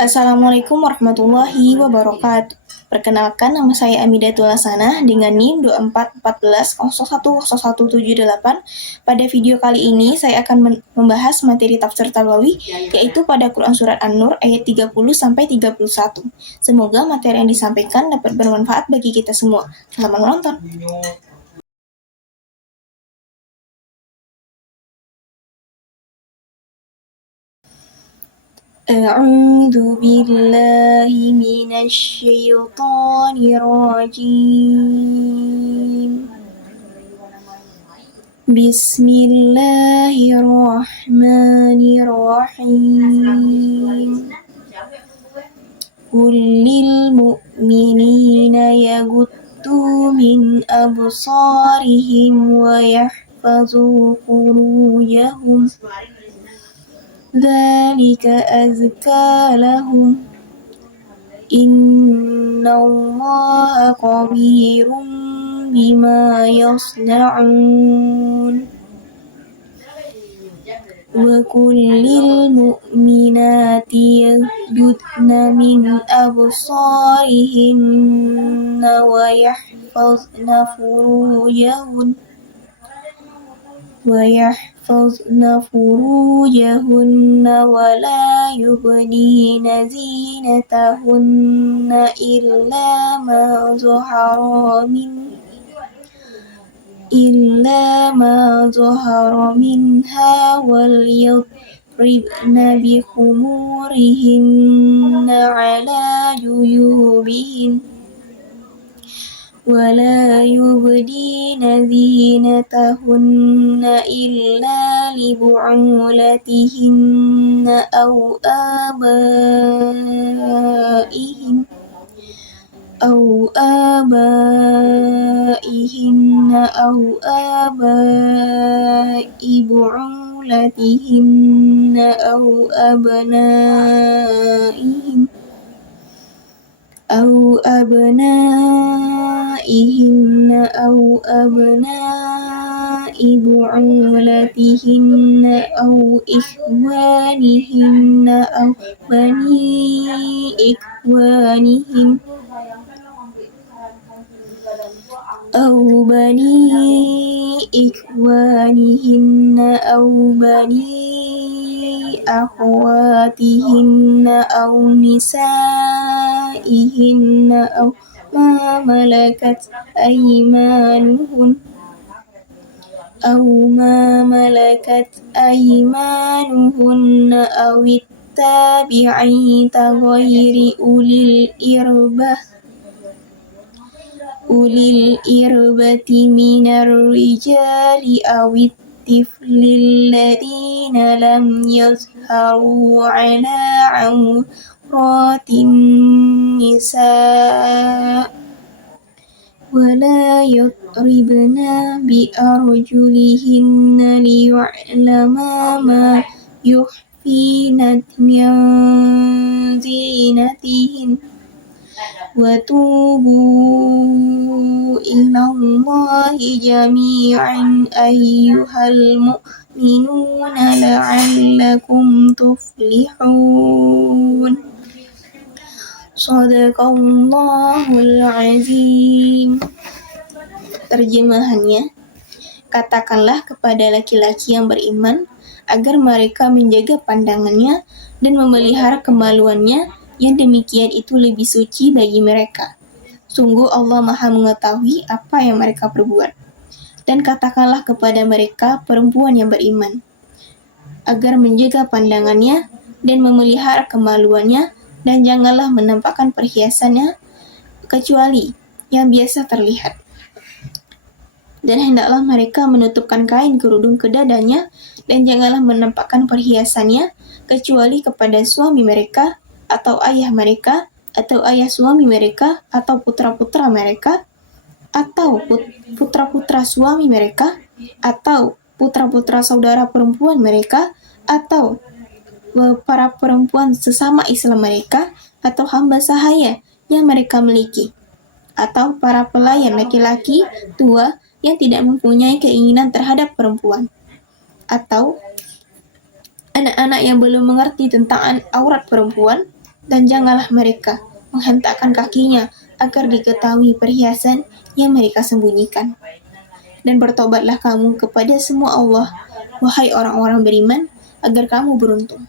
Assalamualaikum warahmatullahi wabarakatuh. Perkenalkan, nama saya Amidatul Hasanah dengan NIM 2414010178. Pada video kali ini saya akan membahas materi tafsir Talbawi, yaitu pada Quran Surat An-Nur ayat 30 sampai 31. Semoga materi yang disampaikan dapat bermanfaat bagi kita semua. Selamat menonton. أعوذ بالله من الشيطان الرجيم بسم الله الرحمن الرحيم قل للمؤمنين يغضوا من أبصارهم ويحفظوا فروجهم ذلك أزكى لهم إن الله خبير بما يصنعون وقل للمؤمنات يغضضن من أبصارهن ويحفظن فروجهن ولا يبدين زينتهن إلا ما ظهر منها وليضربن بخمورهن على جيوبهن ولا يبدين زينتهن إلا لبعولتهن أو آبائهن أو آباء بعولتهن أو أبنائهن أو أبناء بعولتهن أو إخوانهن أو بني إخوانهن أو بني أخواتهن أو نسائهن أو ما ملكت أيمانهن أو التابعين غير أولي الإربة من الرجال أو الطفل الذين لم يظهروا على عورات النساء ولا يضربن بأرجلهن ليعلم ما يخفين من زينتهن وتوبوا إلى الله جميعا أيها المؤمنون لعلكم تفلحون Shadaqallahul azim. Terjemahannya, katakanlah kepada laki-laki yang beriman agar mereka menjaga pandangannya dan memelihara kemaluannya, yang demikian itu lebih suci bagi mereka. Sungguh Allah Maha mengetahui apa yang mereka perbuat. Dan katakanlah kepada mereka perempuan yang beriman agar menjaga pandangannya dan memelihara kemaluannya, dan janganlah menampakkan perhiasannya kecuali yang biasa terlihat. Dan hendaklah mereka menutupkan kain kerudung ke dadanya, dan janganlah menampakkan perhiasannya kecuali kepada suami mereka, atau ayah mereka, atau ayah suami mereka, atau putra-putra mereka, atau putra-putra suami mereka, atau putra-putra saudara perempuan mereka, atau para perempuan sesama Islam mereka, atau hamba sahaya yang mereka miliki, atau para pelayan laki-laki tua yang tidak mempunyai keinginan terhadap perempuan, atau anak-anak yang belum mengerti tentang aurat perempuan, dan janganlah mereka menghentakkan kakinya agar diketahui perhiasan yang mereka sembunyikan. Dan bertobatlah kamu kepada semua Allah, wahai orang-orang beriman, agar kamu beruntung.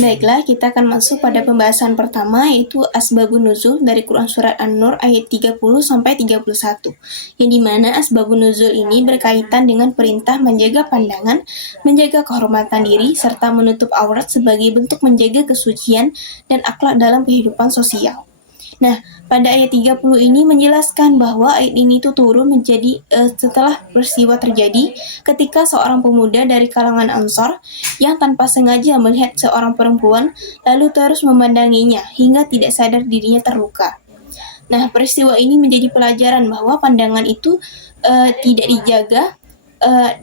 Baiklah, kita akan masuk pada pembahasan pertama, yaitu Asbabun Nuzul dari Quran Surat An-Nur ayat 30-31, yang dimana Asbabun Nuzul ini berkaitan dengan perintah menjaga pandangan, menjaga kehormatan diri, serta menutup aurat sebagai bentuk menjaga kesucian dan akhlak dalam kehidupan sosial. Nah, pada ayat 30 ini menjelaskan bahwa ayat ini itu turun menjadi setelah peristiwa terjadi ketika seorang pemuda dari kalangan Ansor yang tanpa sengaja melihat seorang perempuan lalu terus memandanginya hingga tidak sadar dirinya terluka. Nah, peristiwa ini menjadi pelajaran bahwa pandangan itu tidak dijaga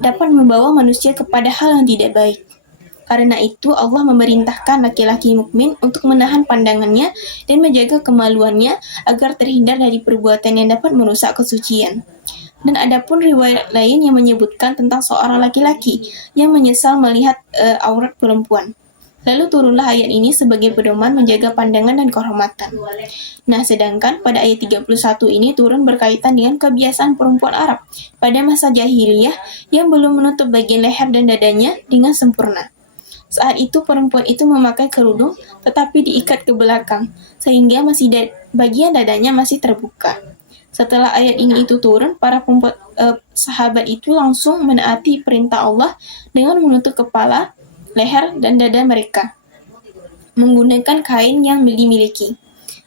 dapat membawa manusia kepada hal yang tidak baik. Karena itu, Allah memerintahkan laki-laki mukmin untuk menahan pandangannya dan menjaga kemaluannya agar terhindar dari perbuatan yang dapat merusak kesucian. Dan ada pun riwayat lain yang menyebutkan tentang seorang laki-laki yang menyesal melihat aurat perempuan. Lalu turunlah ayat ini sebagai pedoman menjaga pandangan dan kehormatan. Nah, sedangkan pada ayat 31 ini turun berkaitan dengan kebiasaan perempuan Arab pada masa jahiliyah yang belum menutup bagian leher dan dadanya dengan sempurna. Saat itu perempuan itu memakai kerudung tetapi diikat ke belakang, sehingga masih bagian dadanya masih terbuka. Setelah ayat ini itu turun, para sahabat itu langsung menaati perintah Allah dengan menutup kepala, leher, dan dada mereka menggunakan kain yang dimiliki.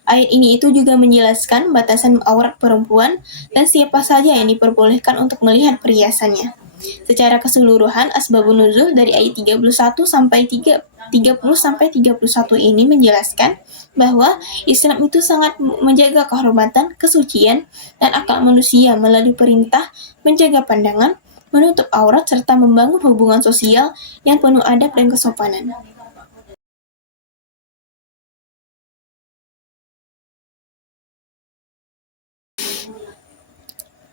Ayat ini itu juga menjelaskan batasan aurat perempuan dan siapa saja yang diperbolehkan untuk melihat perhiasannya. Secara keseluruhan, asbabun nuzul dari ayat 31 sampai 30 sampai 31 ini menjelaskan bahwa Islam itu sangat menjaga kehormatan, kesucian, dan akal manusia melalui perintah menjaga pandangan, menutup aurat, serta membangun hubungan sosial yang penuh adab dan kesopanan.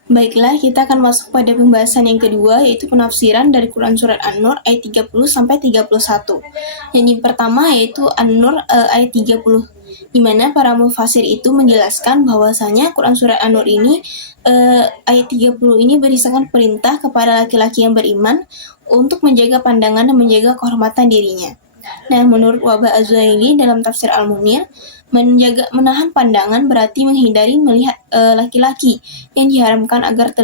Baiklah, kita akan masuk pada pembahasan yang kedua, yaitu penafsiran dari Quran Surat An-Nur ayat 30-31. Yang pertama yaitu An-Nur ayat 30, di mana para mufasir itu menjelaskan bahwasanya Quran Surat An-Nur ini ayat 30 ini berisikan perintah kepada laki-laki yang beriman untuk menjaga pandangan dan menjaga kehormatan dirinya. Nah, menurut Wahbah Az-Zuhaili dalam tafsir Al-Munir, menahan pandangan berarti menghindari melihat laki-laki yang diharamkan agar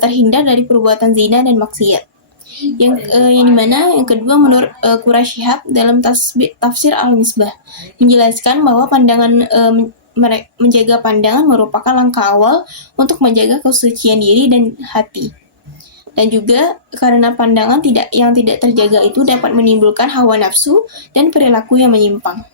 terhindar dari perbuatan zina dan maksiat. Yang dimana yang kedua menurut Quraisy Shihab dalam tafsir Al-Misbah menjelaskan bahwa menjaga pandangan merupakan langkah awal untuk menjaga kesucian diri dan hati. Dan juga karena pandangan yang tidak terjaga itu dapat menimbulkan hawa nafsu dan perilaku yang menyimpang.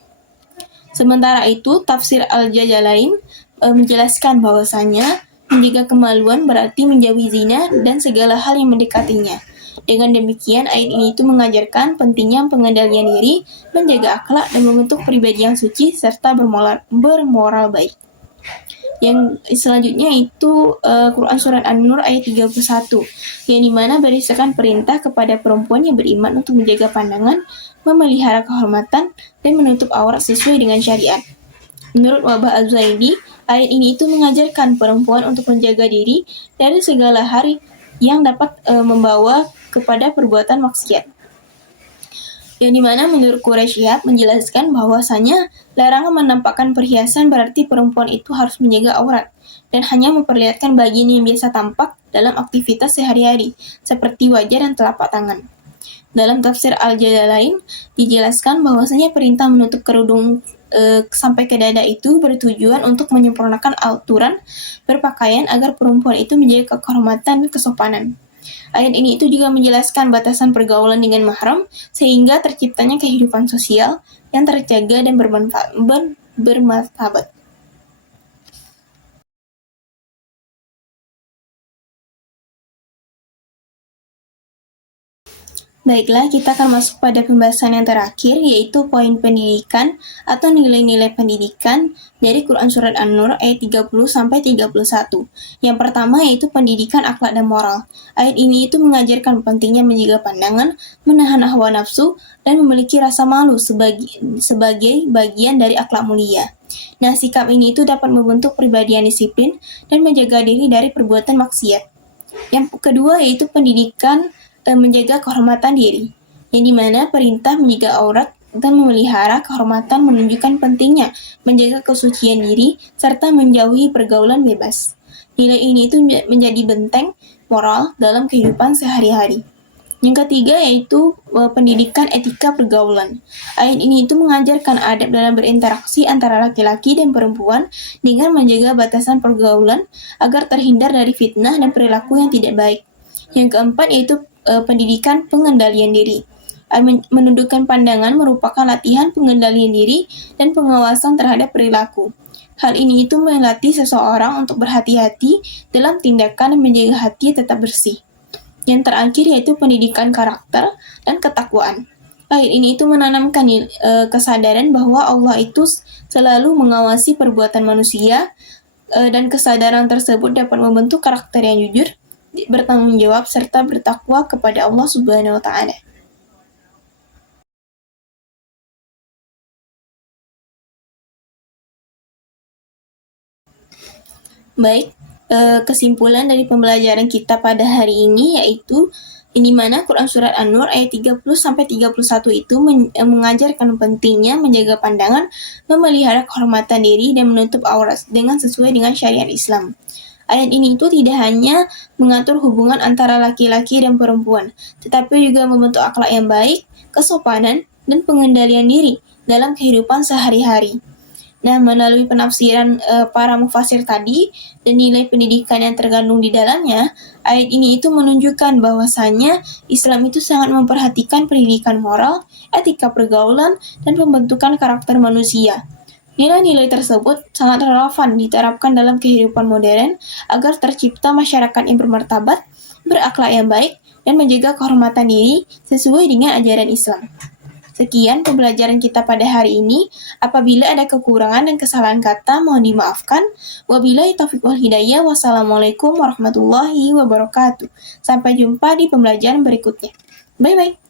Sementara itu, tafsir Al-Jalalain menjelaskan bahwasanya menjaga kemaluan berarti menjauhi zina dan segala hal yang mendekatinya. Dengan demikian, ayat ini itu mengajarkan pentingnya pengendalian diri, menjaga akhlak, dan membentuk pribadi yang suci serta bermoral baik. Yang selanjutnya itu Quran Surat An-Nur ayat 31, yang dimana berisikan perintah kepada perempuan yang beriman untuk menjaga pandangan, memelihara kehormatan, dan menutup aurat sesuai dengan syariat. Menurut Wahbah Az-Zuhaili, ayat ini itu mengajarkan perempuan untuk menjaga diri dari segala hal yang dapat membawa kepada perbuatan maksiat. Yang dimana menurut Quraisy Shihab menjelaskan bahwasanya larangan menampakkan perhiasan berarti perempuan itu harus menjaga aurat dan hanya memperlihatkan bagian yang biasa tampak dalam aktivitas sehari-hari seperti wajah dan telapak tangan. Dalam tafsir Al-Jalalain dijelaskan bahwasanya perintah menutup kerudung sampai ke dada itu bertujuan untuk menyempurnakan aturan berpakaian agar perempuan itu menjaga kehormatan dan kesopanan. Ayat ini itu juga menjelaskan batasan pergaulan dengan mahram sehingga terciptanya kehidupan sosial yang terjaga dan bermartabat. Baiklah, kita akan masuk pada pembahasan yang terakhir, yaitu poin pendidikan atau nilai-nilai pendidikan dari Quran Surat An-Nur ayat 30-31. Yang pertama yaitu pendidikan akhlak dan moral. Ayat ini itu mengajarkan pentingnya menjaga pandangan, menahan hawa nafsu, dan memiliki rasa malu sebagai bagian dari akhlak mulia. Nah, sikap ini itu dapat membentuk pribadi yang disiplin dan menjaga diri dari perbuatan maksiat. Yang kedua yaitu pendidikan menjaga kehormatan diri, yang dimana perintah menjaga aurat dan memelihara kehormatan menunjukkan pentingnya menjaga kesucian diri serta menjauhi pergaulan bebas. Nilai ini itu menjadi benteng moral dalam kehidupan sehari-hari. Yang ketiga yaitu pendidikan etika pergaulan. Ayat ini itu mengajarkan adab dalam berinteraksi antara laki-laki dan perempuan dengan menjaga batasan pergaulan agar terhindar dari fitnah dan perilaku yang tidak baik. Yang keempat yaitu pendidikan pengendalian diri. Menundukkan pandangan merupakan latihan pengendalian diri dan pengawasan terhadap perilaku. Hal ini itu melatih seseorang untuk berhati-hati dalam tindakan dan menjaga hati tetap bersih. Yang terakhir yaitu pendidikan karakter dan ketakwaan. Ayat ini itu menanamkan kesadaran bahwa Allah itu selalu mengawasi perbuatan manusia dan kesadaran tersebut dapat membentuk karakter yang jujur, bertanggung jawab, serta bertakwa kepada Allah Subhanahu wa Ta'ala. Baik, kesimpulan dari pembelajaran kita pada hari ini yaitu di mana Quran Surat An-Nur ayat 30-31 itu mengajarkan pentingnya menjaga pandangan, memelihara kehormatan diri, dan menutup aurat dengan sesuai dengan syariat Islam. Ayat ini itu tidak hanya mengatur hubungan antara laki-laki dan perempuan, tetapi juga membentuk akhlak yang baik, kesopanan, dan pengendalian diri dalam kehidupan sehari-hari. Nah, melalui penafsiran para mufasir tadi dan nilai pendidikan yang terkandung di dalamnya, ayat ini itu menunjukkan bahwasanya Islam itu sangat memperhatikan pendidikan moral, etika pergaulan, dan pembentukan karakter manusia. Nilai-nilai tersebut sangat relevan diterapkan dalam kehidupan modern agar tercipta masyarakat yang bermartabat, berakhlak yang baik, dan menjaga kehormatan diri sesuai dengan ajaran Islam. Sekian pembelajaran kita pada hari ini. Apabila ada kekurangan dan kesalahan kata, mohon dimaafkan. Wabillahi taufiq wal hidayah. Wassalamualaikum warahmatullahi wabarakatuh. Sampai jumpa di pembelajaran berikutnya. Bye-bye.